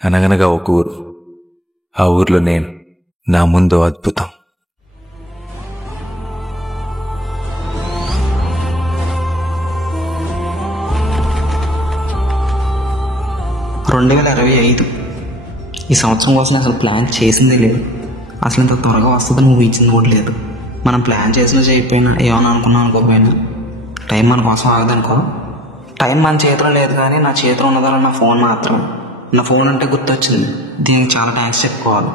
అనగనగా ఒక ఊరు. ఆ ఊర్లో నేను. నా ముందు అద్భుతం. 2025 ఈ సంవత్సరం కోసం అసలు ప్లాన్ చేసిందే లేదు. అసలు ఇంత త్వరగా వస్తుందని ఊహించింది కూడా లేదు. మనం ప్లాన్ చేసినా చేయకపోయినా ఏమన్నా అనుకున్నాం అనుకోకపోయినా టైం మన కోసం ఆగదనుకో. టైం మన చేతిలో లేదు, కానీ నా చేతిలో ఉన్నదాలో నా ఫోన్ మాత్రం. నా ఫోన్ అంటే గుర్తొచ్చింది. దీనికి చాలా థ్యాంక్స్ చెప్పుకోవాలి.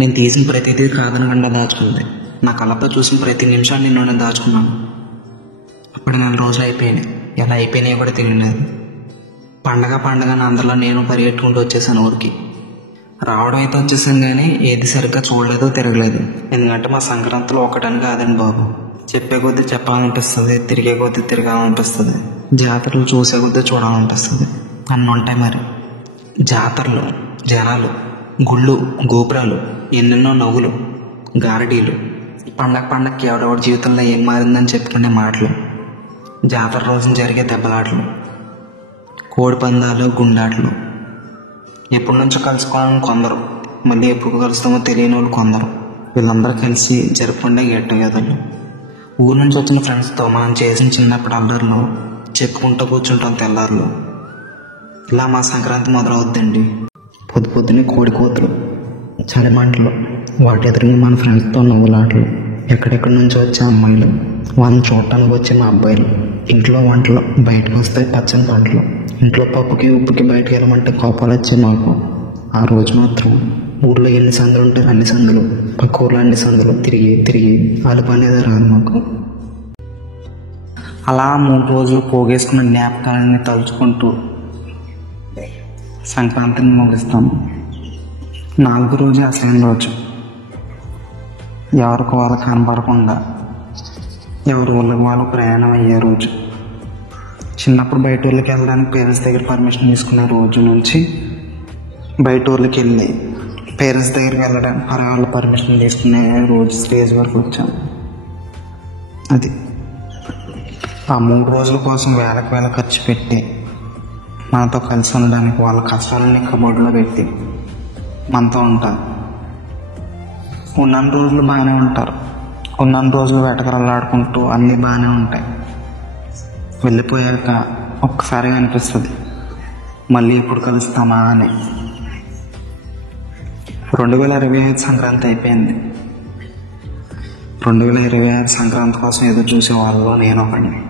నేను తీసిన ప్రతిదీ కాదనకుండా దాచుకుంది. నా కళ్ళతో చూసిన ప్రతి నిమిషాన్ని నేను దాచుకున్నాను. అప్పుడు 4 రోజులు అయిపోయినాయి. ఎలా అయిపోయినాయో కూడా తెలియలేదు. పండగ అందరిలో నేను పరిగెట్టుకుంటూ వచ్చేసాను ఊరికి. రావడం అయితే వచ్చేసాను, కానీ ఏది సరిగ్గా చూడలేదు, తిరగలేదు. ఎందుకంటే మా సంక్రాంతిలో ఒకటని కాదండి బాబు. చెప్పే కొద్దీ చెప్పాలనిపిస్తుంది, తిరిగే కొద్దీ తిరగాలనిపిస్తుంది, జాతరలు చూసే కొద్దీ చూడాలనిపిస్తుంది. అన్నీ ఉంటాయి మరి. జాతరలు, జనాలు, గుళ్ళు, గోపురాలు, ఎన్నెన్నో నవ్వులు, గారడీలు, పండగకి ఎవడెవడి జీవితంలో ఏం మారిందని చెప్పుకునే మాటలు, జాతర రోజున జరిగే దెబ్బలాటలు, కోడి పందాలు, గుండాట్లు. ఎప్పటి నుంచో కలుసుకోవాలని కొందరు, మళ్ళీ ఎప్పుడు కలుస్తామో తెలియని వాళ్ళు కొందరు. వీళ్ళందరూ కలిసి జరుపుకుంటే గెట్ టుగెదర్లు. ఊరు నుంచి వచ్చిన ఫ్రెండ్స్తో మనం చేసిన చిన్నప్పుడు అల్లర్లు చెప్పుకుంటూ కూర్చుంటాం తెల్లారులు. ఇలా మా సంక్రాంతి మొదలవుద్దండి. పొద్దున్నే కోడి కూతురు, చలిమంటలు, వాటి ఎదురుగా మన ఫ్రెండ్స్తో నవ్వులాటలు, ఎక్కడెక్కడి నుంచి వచ్చే అమ్మాయిలు, వాళ్ళని చూడటానికి వచ్చే మా అబ్బాయిలు, ఇంట్లో వంటలు, బయటకు వస్తే పచ్చని పంటలు, ఇంట్లో పప్పుకి ఉప్పుకి బయటకు వెళ్ళమంటే కోపాలు వచ్చే మాకు. ఆ రోజు మాత్రం ఊళ్ళో ఎన్ని సందులు ఉంటాయి అన్ని సందులు, పక్క ఊళ్ళో అన్ని సందులు తిరిగి అలుపు అనేది రాదు మాకు. అలా 3 రోజులు పోగేసుకున్న జ్ఞాపకాలన్నీ తలుచుకుంటూ సంక్రాంతిని ముగిస్తాము. 4వ రోజు అసలైన రోజు. ఎవరికి వాళ్ళు కనపడకుండా ఎవరి ఊళ్ళకి వాళ్ళు ప్రయాణం అయ్యే రోజు. చిన్నప్పుడు బయట ఊళ్ళకి వెళ్ళడానికి పేరెంట్స్ దగ్గర పర్మిషన్ తీసుకునే రోజు నుంచి బయట ఊళ్ళకి వెళ్ళి పేరెంట్స్ దగ్గరికి వెళ్ళడానికి వాళ్ళ పర్మిషన్ తీసుకునే రోజు స్టేజ్ వరకు వచ్చాము. అది ఆ 3 రోజుల కోసం వేల ఖర్చు పెట్టి మనతో కలిసి ఉండడానికి వాళ్ళ కష్టాలని కబోర్డులో పెట్టి మనతో ఉంటారు. ఉన్నన్ని రోజులు బాగానే ఉంటారు. ఉన్నన్ని రోజులు వేటకరలాడుకుంటూ అన్నీ బాగానే ఉంటాయి. వెళ్ళిపోయాక ఒక్కసారిగా అనిపిస్తుంది మళ్ళీ ఎప్పుడు కలుస్తామా అని. 2025 సంక్రాంతి అయిపోయింది. 2026 సంక్రాంతి కోసం ఎదురు చూసే వాళ్ళలో నేను ఒకడిని.